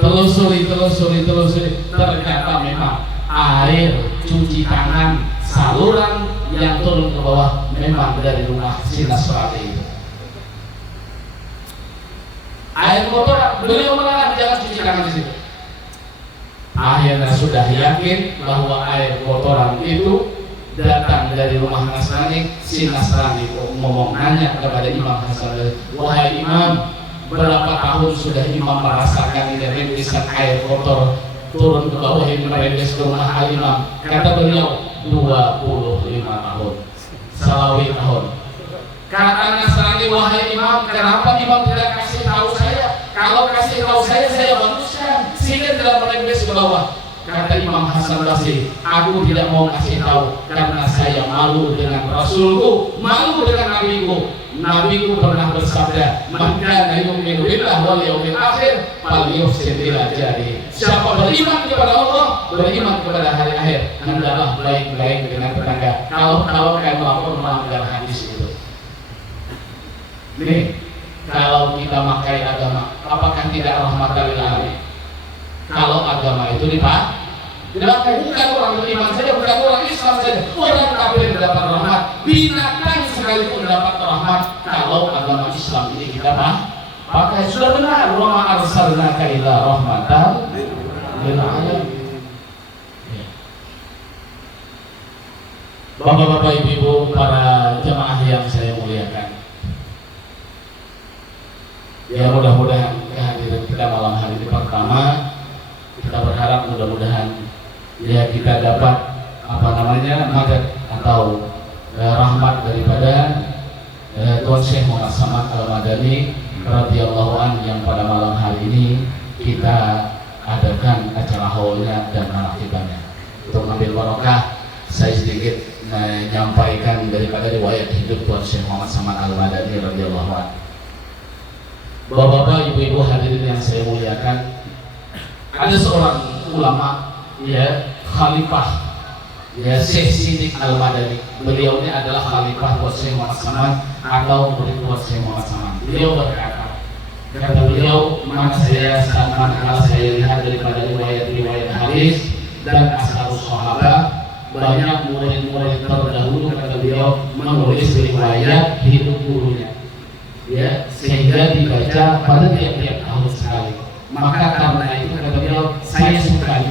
telusuri, ternyata memang air cuci tangan saluran yang turun ke bawah memang dari rumah si Nasrani itu. Air kotor, beliau melarang jangan cuci tangan di situ. Akhirnya sudah yakin bahwa air kotoran itu datang dari rumah Nasrani. Si Nasrani ngomong nanya kepada Imam Hasan, wahai Imam, berapa tahun sudah Imam merasakan ini rintisan air kotor turun ke bawah ini merembes ke rumah Al-Imam? Kata beliau 25 tahun, salawi tahun. Kata Nasrani, wahai Imam, kenapa Imam tidak kasih tahu saya? Kalau kasih tahu saya baguskan sehingga tidak merembes ke bawah. Kata Imam Hasan Basri, aku tidak mau kasih tahu karena saya malu dengan Rasulku, malu dengan Nabiku. Nabiku pernah bersabda, "Man kana yu'minu billahi wal yawmil akhir falyuhsin ila jari." Siapa beriman kepada Allah, beriman kepada hari akhir, hendaklah baik-baik dengan tetangga. Kalau kayak lapor melanggar hadis itu. Nih, kalau kita pakai agama, apakah tidak rahmatan lil alamin? Kalau agama itu dipakai bukan orang beriman saja, bukan orang Islam saja, orang kafir mendapat rahmat, binatang sekalipun mendapat rahmat. Kalau agama Islam ini kita pakai, sudah benar, wa ma arsalnaka illa rahmatan lil alamin. Bapak-bapak, ibu-ibu, para jemaah yang saya muliakan, ya mudah-mudahan kehadiran kita malam hari ini pertama, kita berharap mudah-mudahan ya kita dapat madad atau rahmat daripada Tuan Syekh Muhammad Samad Al-Madani radhiyallahu anhu yang pada malam hari ini kita adakan acara haulnya dan menakibahnya. Untuk mengambil barokah, saya sedikit menyampaikan daripada riwayat hidup Tuan Syekh Muhammad Samad Al-Madani radhiyallahu anhu. Bapak-bapak, ibu-ibu hadirin yang saya muliakan, ada seorang ulama, ya, khalifah, ya, Syekh Siddiq Al-Madani. Beliau ini adalah khalifah buat Syekh Muhammad Samad atau murid buat Syekh Muhammad Samad. Beliau berkata, kata beliau, mana saya lihat daripada riwayat hadis dan asharus sahabat, banyak murid-murid terdahulu, kata beliau, menulis riwayat hidup gurunya, ya, sehingga dibaca pada tiap-tiap tahun sekali. Maka karena itu, kata beliau, saya suka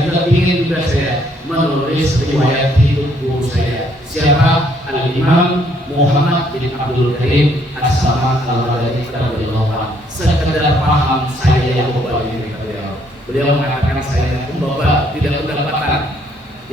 juga ingin juga saya menulis riwayat hidup guru saya. Siapa? Al-Imam Muhammad bin Abdul Karim As-Samad Al-Madani radhiyallahu anhu. Sekedar paham saya yang bebal ini, kata beliau. Beliau mengatakan saya bebal tidak pendapatan.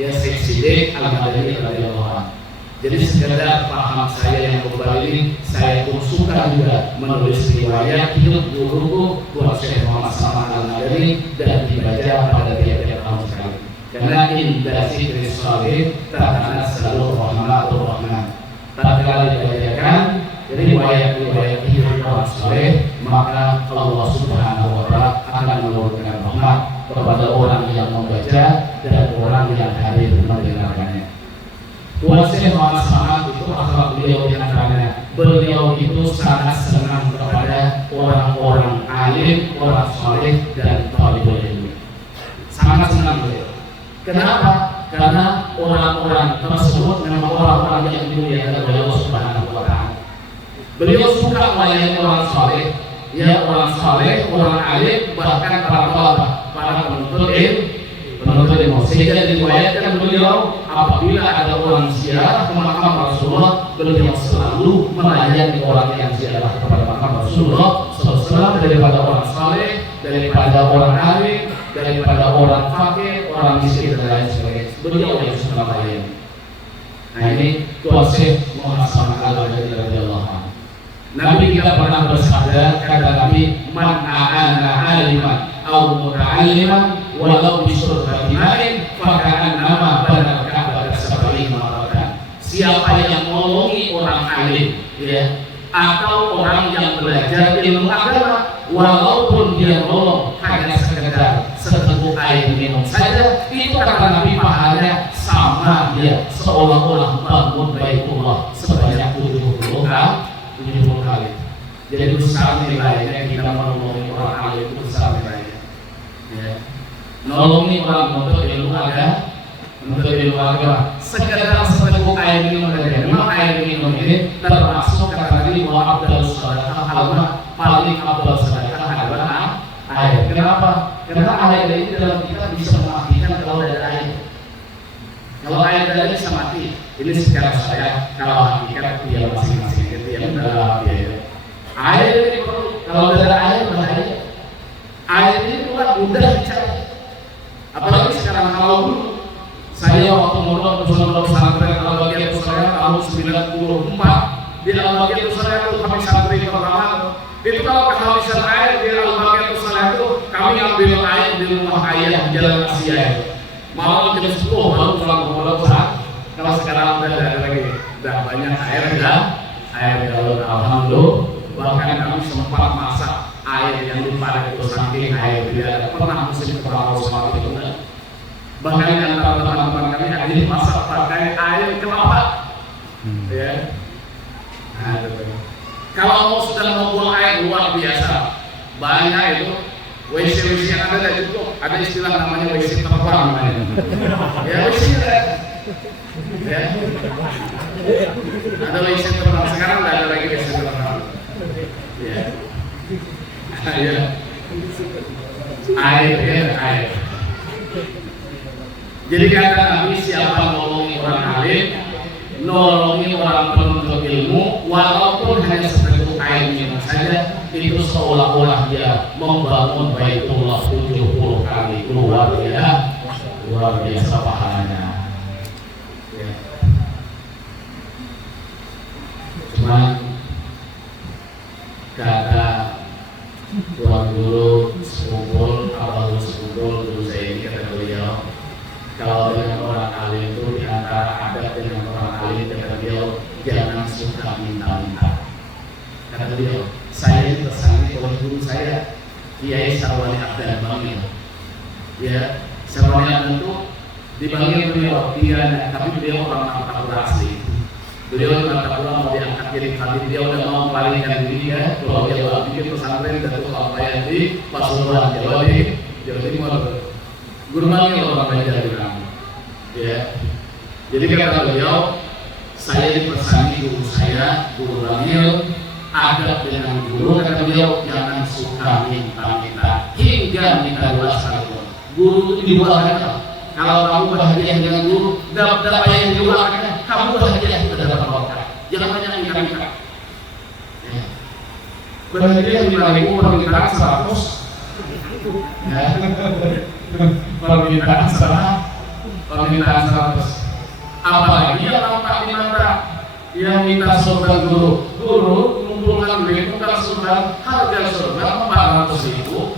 Ya, Syekh Siddiq Al-Madani radhiyallahu anhu. Jadi sekedar paham saya yang bebal ini, saya pun suka juga menulis riwayat hidup guruku buat Syekh Muhammad Samad Al-Madani dan dibaca pada tiap-tiap tahun sekali. Karena indah zikri sholih tatanazzalu rahmatur rahman. Tatkala dibacakan riwayat-riwayat hidup orang saleh, maka Allah Subhanahu wa taala akan menurunkan rahmat kepada orang yang membaca dan orang yang hadir mendengarkannya. Tuan Syekh Muhammad Samad itu akhlak beliau di antaranya, beliau itu sangat senang kepada orang-orang alim, orang saleh dan talibul ilmi. Sangat senang beliau. Kenapa? Karena orang-orang tersebut memang orang-orang yang dimuliakan oleh Allah Subhanahu wa taala. Beliau suka melayani orang saleh, ya, orang saleh, orang alim, bahkan para penuntut ilmu. Sehingga diriwayatkan beliau apabila ada orang ziarah ke makam Rasulullah, beliau selalu melayani orang yang ziarah kepada makam Rasulullah SAW, daripada orang saleh, daripada orang alim, daripada orang fakir, orang miskin dan lain sebagainya. Beliau yang suka melayani. Nah, ini Tuan Syekh Muhammad Samad Al-Madani radhiyallahu anhu. Nabi kita pernah bersabda, kata Nabi, man a'ana aliman aw muta'alliman walau bisyurbatin ma'in faka'annama banal ka'bah sab'ina marratan. Siapa yang menolongi orang alim, ya, atau orang yang belajar ilmu agama, walaupun dia nolong hanya sekedar seteguk air minum saja, itu kata Nabi pahalanya sama dia seolah-olah bangun Baitullah sebanyak 70 kali. Jadi besar nilainya kita menolong orang alim, besar nolongi orang menuntut ilmu agama, sekedar seteguk air minum saja. Memang air minum ini termasuk kata tadi bahwa abdul sedekah adalah paling abdul sedekah adalah air. Kenapa? Karena air ini dalam kita bisa mematikan kalau ada air. Kalau air dari bisa mati. Ini secara saya kalau hakikat dia masing-masing itu yang dalam dia. Air ini perlu. Kalau ada air bahaya. Air ini mudah dicari. Apalagi sekarang kalau dulu saya waktu mondok pesantren Al-Baqiyah Pusara tahun 94 di Al-Baqiyah Pusara itu kami santri pertama itu kalau kehabisan air di Al-Baqiyah Pusara itu kami ambil air di rumah ayah di Jalan Asia itu malam jam 10 baru pulang ke pondok pesantren. Kalau sekarang udah ada lagi udah banyak air ya air galon alhamdulillah. Bahkan kami sempat masak air yang dipakai itu saking air tidak pernah musim kemarau seperti itu. Bahkan antara teman-teman kami ada yang masak pakai air kelapa. Ya. Nah, kalau mau sudah mau buang air luar biasa, banyak itu WC yang ada dari itu ada istilah namanya WC terbang namanya. Ya WC ya. Ada WC terbang sekarang nggak ada lagi WC terbang. Ya. Ya. Air. Jadi kata Nabi siapa nolongi orang alim, nolongi orang penuntut ilmu, walaupun hanya seteguk air minum saja, itu seolah-olah dia membangun Baitullah 70 kali. Luar biasa pahalanya. Ya. Cuman kata tuan guru sekubul, abah sekubul dulu saya ini kata beliau, kalau dengan orang alim itu diantara adat dengan orang alim kata beliau jangan suka minta-minta. Kata beliau, saya ini tersangka oleh guru saya Kiai Sarwani Abdan Bangil. Ya, Sarwani Abdan itu dipanggil beliau, tapi beliau orang Martapura asli. Beliau Martapura mau diangkat jadi khalif, dia udah mau melarikan diri ya, Pulau Jawa, bikin pesantren dan Surabaya di Pasuruan, Jawa Timur. Guru Bangil orang Banjar bilang, ya. Jadi kata beliau, saya dipersani guru saya, Guru Bangil, adab dengan guru kata beliau jangan suka minta-minta hingga minta doa sekalipun. Guru itu didoakan. Kalau kamu bahagia dengan guru, dapat apa yang didoakan, kamu bahagia sudah dapat berkah. Jangan banyak minta-minta. Ya. Bahagia 5.000 permintaan 100. Ya. Permintaan 100. Apalagi yang minta surga guru mengumpulkan duit untuk surga, harga surga 400.000.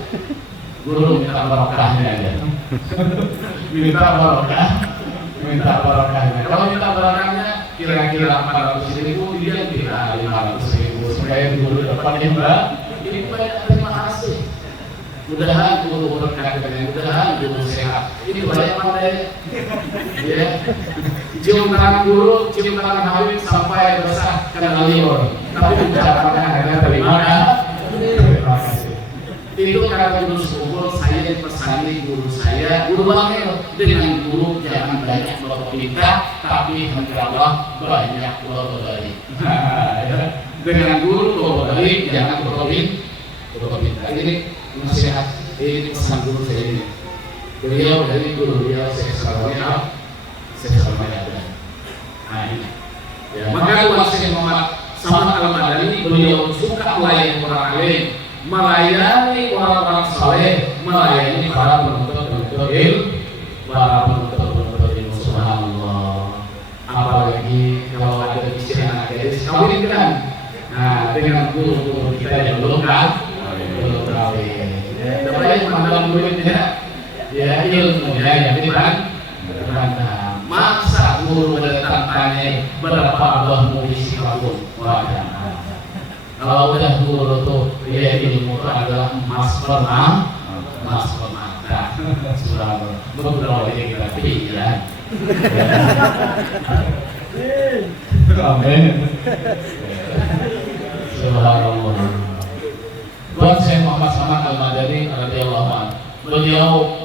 Guru minta barokahnya aja. minta barokahnya. Kalau minta barokahnya kira-kira 400.000, dia kira 500.000 supaya guru dapat imbal. Ini banyak terima kasih. Mudahan guru berkah dengan mudahan guru sehat. Ini banyak pandai. Ya. Cium tangan guru, cium tangan Habib sampai besar kena liur. Tapi ucapannya hanya terima kasih. Itu kata guru sekubul, saya dipersani guru saya, Guru Bangil, dengan guru jangan banyak berpindah, tapi hendaklah banyak berbalik. Dengan guru berbalik, jangan berpindah. Ini nasihat, ini pesan guru saya ini. Beliau dari guru beliau Syekh Sarwani Abdan. Nah ini. Ya, maka Tuan Syekh Muhammad Samad Al-Madani beliau suka melayani orang alim, melayani orang-orang saleh, melayani para penuntut ilmu. Subhanallah. Apalagi kalau ada misi anak gadis kawinkan. Nah, dengan guru kita yang belum kawin. Dapat yang mandang duitnya, ya ilmunya yang dibantah. Masa guru datang tanya berapa abahmu isi kalung? Wadah. Kalau udah guru tuh, ya ilmu itu adalah emas permata. Surah beberapa yang kita pilihan. Amin. Subhanallah. Buat Syekh Muhammad Samad Al-Madani radhiyallahu anhu, beliau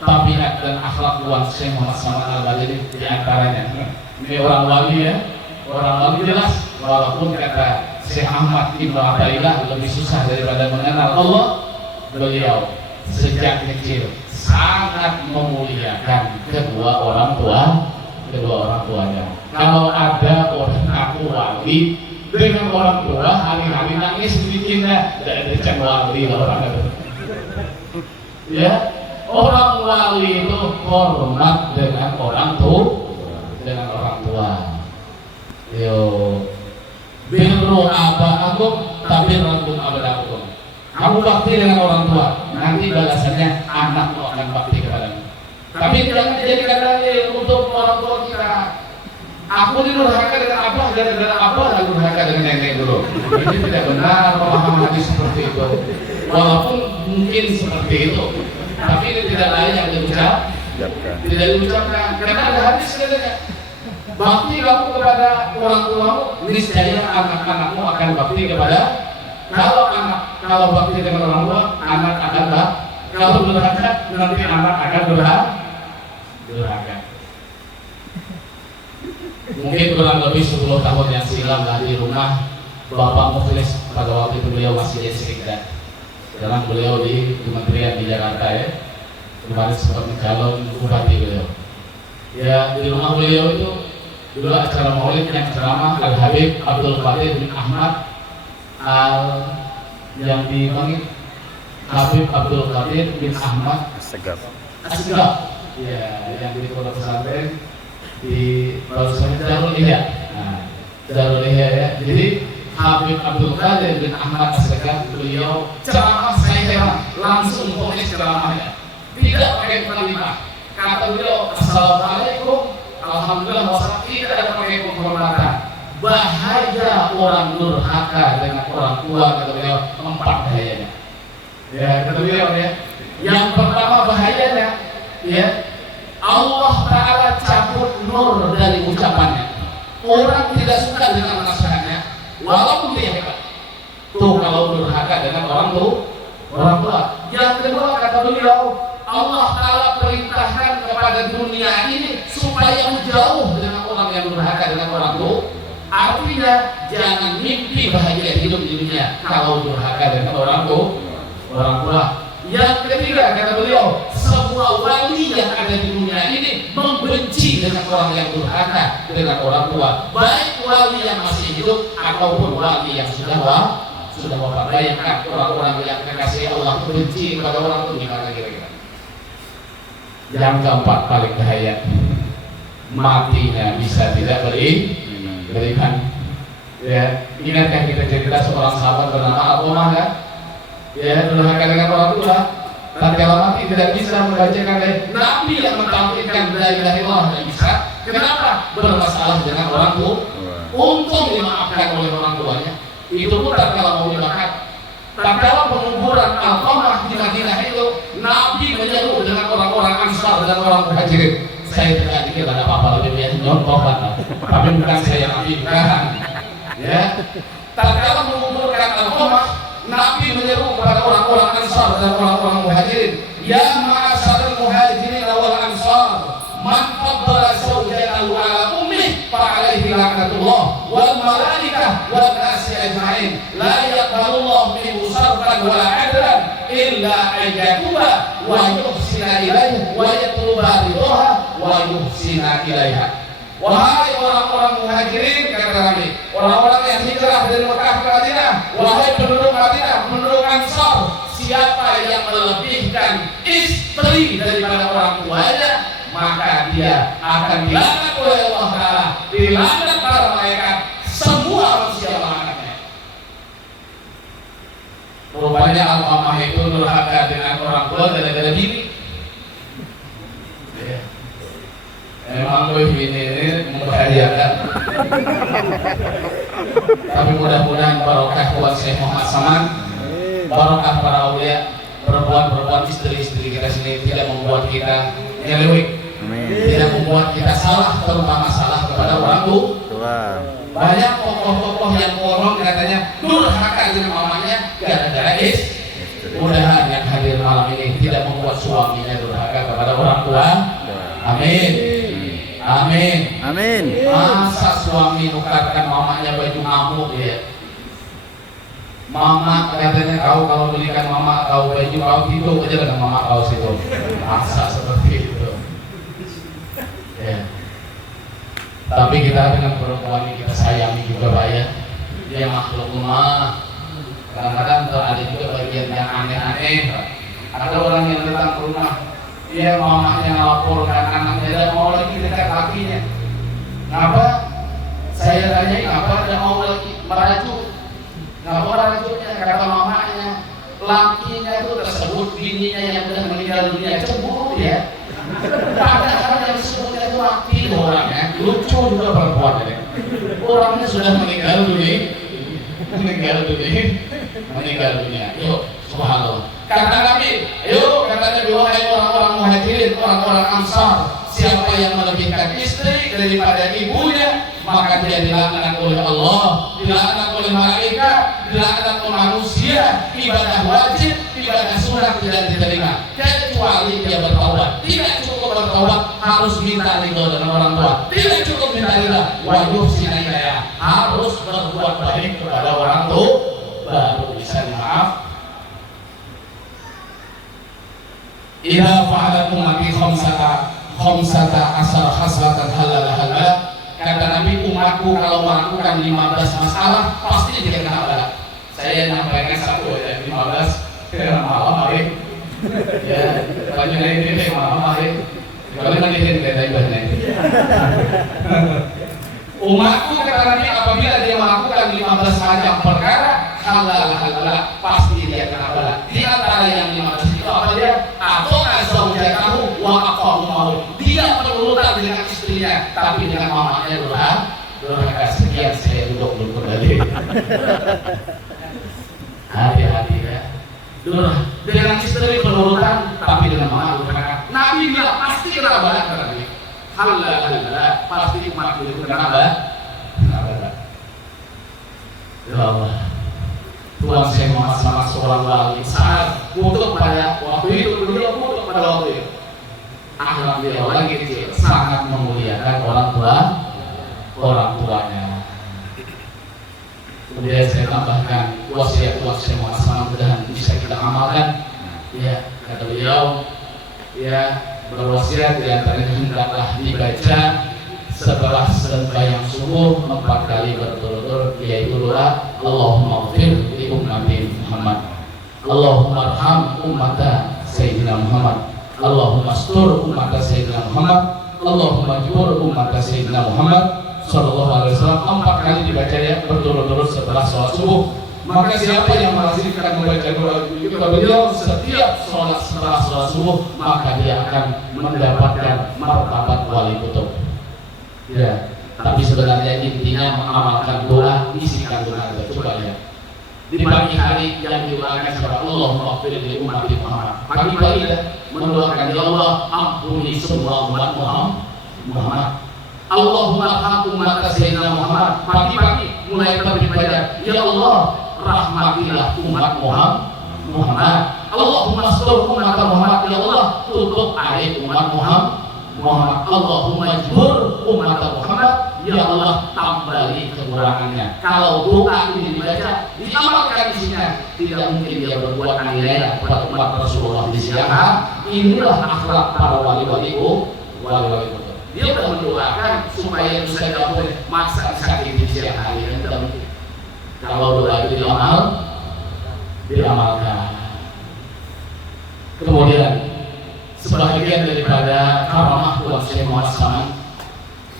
tabiat dan akhlak Tuan Syekh Muhammad Saman Al-Badani di antaranya. Ini orang wali ya, orang wali jelas. Walaupun kata Syekh Ahmad Ibn Athaillah lebih susah daripada mengenal Allah, beliau sejak kecil sangat memuliakan kedua orang tuanya. Kalau ada orang aku wali dengan orang tua hari-hari nangis bikinnya dari wali orang itu. Ya, orang wali itu hormat dengan orang tua. Yo, birru aba'akum tabirrakum abadakum. Kamu bakti dengan orang tua, nanti balasannya anakmu akan bakti kepadamu. Tapi jangan dijadikan dalil untuk orang tua kita. Aku durhaka dengan abah, gara-gara abah dan durhaka dengan nenek dulu. Ini tidak benar pemahaman hadis seperti itu. Walaupun mungkin seperti itu, tapi ini tidak lain yang tidak diucapkan. Karena ada hadis katanya, bakti kamu kepada orang tuamu, niscaya anak-anakmu akan bakti kepada. Kalau bakti dengan orang tua, anak akan kalau durhaka, nanti anak akan durhaka. Mungkin kurang lebih 10 tahun yang silam lah di rumah Bapak Mukhlis pada waktu itu beliau masih Sekda. Sekarang beliau di Kementerian di Jakarta ya. Kemarin sempat mencalon bupati beliau. Ya di rumah beliau itu dulu acara maulid yang ceramah Al Habib Abdul Qadir bin Ahmad yang di Habib Abdul Qadir bin Ahmad Asgaf. Ya, yang di Pondok Pesantren di barusan Darul Ihya. Nah, Darul Ihya ya. Jadi Habib Abdul Qadir bin Ahmad Asgaf beliau ceramah saya heran, langsung fokus ceramahnya. Tidak pakai kalimat. Kata beliau, Assalamualaikum, alhamdulillah wassalam, tidak ada pakai penghormatan. Bahaya orang durhaka dengan orang tua, kata beliau, 4 bahayanya. Ya, kata beliau ya. Yang pertama bahayanya, ya, Allah Ta'ala cabut nur dari ucapannya. Orang tidak suka dengan nasihatnya, walaupun dia hebat. Tuh kalau durhaka dengan orang tua. Yang kedua kata beliau, Allah Ta'ala perintahkan kepada dunia ini supaya menjauh dengan orang yang durhaka dengan orang tua. Artinya jangan mimpi bahagia hidup di dunia kalau durhaka dengan orang tua. Yang ketiga kata beliau, semua wali yang ada di dunia ini membenci dengan orang yang durhaka dengan orang tua, baik wali yang masih hidup ataupun wali yang sudah wafat. Bayangkan orang-orang yang kekasih Allah benci kepada orang itu gimana kira-kira? Yang keempat paling bahaya, matinya bisa tidak beriman. Ya, ingatkah kita cerita seorang sahabat bernama Al-Qamah kan? Ya, durhaka dengan orang tua. Tatkala mati tidak bisa membacakan Nabi yang mentampilkan la ilaha illallah tidak bisa. Kenapa? Bermasalah dengan orang tua. Untung dimaafkan oleh orang tuanya. Itu pun tatkala mau dibakar. Tatkala penguburan Al-Qamah di Madinah itu, Nabi menyeru dengan orang-orang Ansar dan orang Muhajirin. Saya tidak dikira ada apa-apa lebih biasa nyontohan, tapi bukan saya Nabi bukan. Ya, tatkala menguburkan Al-Qamah, Nabi menyeru kepada orang-orang Ansar dan orang-orang Muhajirin, ya ma'asyarul muhajirin wal ansar, man faddala zawjatahu ala ummih fa alaihi laknatullah wal malaikah wan nasi ajma'in la yaqbalullahu minhu sarfan wala adlan illa ayyatuba wa yuhsina ilaihi wa yatluba ridha wa yuhsina ilaiha. Wahai orang-orang Muhajirin, kata Nabi, orang-orang yang hijrah dari Mekah ke Madinah, wahai penduduk Madinah, penduduk Ansar, siapa yang melebihkan istri daripada orang tuanya, maka dia akan dilaknat oleh Allah Ta'ala, dilaknat para malaikat, semua manusia melaknatnya. Rupanya Al-Qamah itu durhaka dengan orang tua gara-gara bini. Memang ini membahayakan. Tapi mudah-mudahan barokah buat Syekh Muhammad Saman, barokah para aulia, perempuan-perempuan istri-istri kita sini tidak membuat kita nyeleweng, tidak membuat kita salah, terutama salah kepada orang tua. Banyak tokoh-tokoh yang ngomong katanya durhaka dengan mamanya gara-gara istri. Mudah-mudahan yang hadir malam ini tidak membuat suaminya durhaka kepada berdua. Amin. Amin. Amin. Masa suami nukarkan mamanya baju ngamuk ya? Mama katanya kau kalau belikan mama kau baju kau gitu aja dengan mama kau situ. Masa seperti itu. Ya. Tapi kita dengan perempuan yang kita sayangi juga Pak ya. Dia makhluk rumah. Kadang-kadang ada juga bagian yang aneh-aneh. Ada orang yang datang ke rumah, dia mamanya ngelaporkan anaknya dan mau lagi dekat lakinya. Ngapa? Saya tanyain ngapa dia mau lagi merajuk. Ngapa merajuknya? Kata mamanya, lakinya itu tersebut bininya yang sudah meninggal dunia cemburu ya. Padahal yang disebutnya itu laki orangnya. Lucu juga perempuan ini. Orangnya sudah meninggal dunia. Meninggal dunia. Yuk, subhanallah. Kata Nabi, yuk katanya wahai orang-orang muhajirin, orang-orang ansar, siapa yang melebihkan istri daripada ibunya, maka dia dilaknat oleh Allah, dilaknat oleh malaikat, dilaknat oleh manusia. Ibadah wajib, ibadah sunnah tidak diterima kecuali dia bertaubat. Tidak cukup bertaubat, harus minta ridho dari orang tua. Tidak cukup minta ridho, wajib sinayah, harus berbuat baik kepada orang tua baru bisa dimaaf. Idza fa'alat ummati khamsata asar khaslatan halal. Kata Nabi, umatku kalau melakukan 15 masalah pasti dia kena balak. Saya nyampaikan satu aja, 15 malam hari. Ya, banyak ini malam hari. Kalau nanti kita ibadahnya. Umatku kata Nabi apabila dia melakukan 15 macam perkara halal, pasti dia kena balak. Di antara yang 15 itu apa dia? Atau azawjatahu wa aqahu maut. Dia berurutan dengan istrinya, tapi dengan mamanya durhaka. Sekian saya duduk dulu kembali. Hati-hati ya. Dengan istri berurutan, tapi dengan mama durhaka. Nabi bilang pasti kena balak kata Nabi. Halal, pasti umatku itu kena balak. Ya Allah. Tuhan saya sama seorang wali besar untuk pada waktu itu, beliau untuk pada waktu itu. Akhlak beliau lagi kecil sangat memuliakan orang tuanya. Kemudian saya tambahkan wasiat saya mudah-mudahan bisa kita amalkan. Ya, kata beliau, ya berwasiat di antaranya hendaklah dibaca setelah sembahyang subuh 4 kali berturut-turut, yaitu doa Allahumma ighfir li ummati Muhammad, Allahumma arham ummata Sayyidina Muhammad, Allahumma astur ummata Sayyidina Muhammad, Allahumma jbur ummata Sayyidina Muhammad sallallahu alaihi wasallam. 4 kali dibaca ya berturut-turut setelah sholat subuh. Maka siapa yang melaksanakan membaca doa itu beliau setiap sholat setelah sholat subuh, maka dia akan mendapatkan martabat wali kutub. Ya, tapi sebenarnya intinya mengamalkan doa isi kandungan itu. Coba lihat di pagi hari yang didoakan siapa? Allahumma ighfir li ummati Muhammad. Pagi-pagi mendoakan ya Allah ampuni semua umat Muhammad. Allahumma arham ummata Sayyidina Muhammad. Pagi-pagi mulai beribadah ya Allah rahmatilah umat Muhammad. Allahumma astur umat Muhammad, ya Allah tutup aib umat Muhammad. Allahumma jbur umat Muhammad, ya Allah tambali kekurangannya. Kalau doa ini dibaca, diamalkan isinya, tidak mungkin dia berbuat aniaya kepada umat Rasulullah di siang hari. Inilah akhlak para wali-wali itu. Dia sudah mendoakan supaya bisa diampuni, masa sakit di siang hari yang tidak mungkin. Kalau doa itu diamalkan. Kemudian sebagian daripada karamah Tuhan Syekh Muhammad Saman,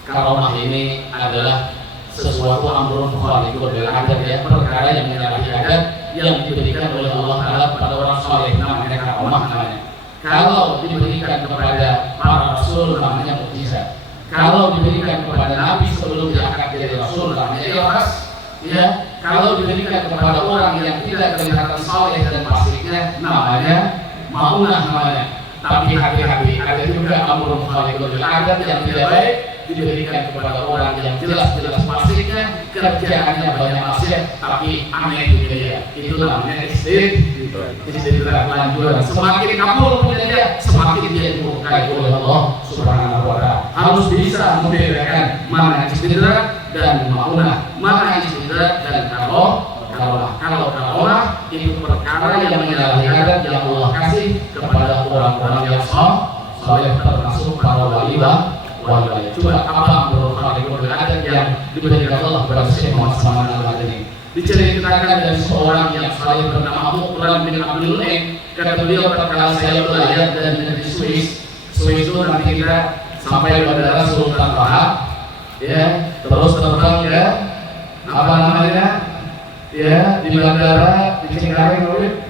karamah ini adalah sesuatu amrun khariqun bil adat ya, perkara yang menyalahi adat yang diberikan oleh Allah Taala kepada orang saleh, namanya karamah namanya. Kalau diberikan kepada para rasul namanya mukjizat. Kalau diberikan kepada nabi sebelum diangkat jadi rasul namanya ikhlas. Ya, kalau diberikan kepada orang yang tidak kelihatan saleh dan fasiknya namanya maunah namanya. Tapi hati-hati, ada juga amrun khariqun bil adat yang tidak baik diberikan kepada orang yang jelas-jelas pastinya kerjaannya banyak maksiat tapi aneh juga dia. Itu namanya istidraj lanjutan. Semakin kabur punya dia, semakin dia dimurkai oleh Allah Subhanahu wa Ta'ala. Harus bisa membedakan mana istidraj dan maunah, mana istidraj dan kalau itu perkara yang menyalahi adat yang Allah kasih kepada orang-orang yang soleh, termasuk para wali. Coba apa menurut kalian adat yang diberikan Allah kepada Syekh Muhammad Saman Al-Madani? Diceritakan dari seorang yang saleh bernama Muqran bin Abdul Mu'in. Kata beliau, tatkala saya belajar dari negeri Swiss itu nanti kita sampai bandara Sultan Bahar, ya, terus terbang ya, apa namanya, ya, di bandara di Cengkareng,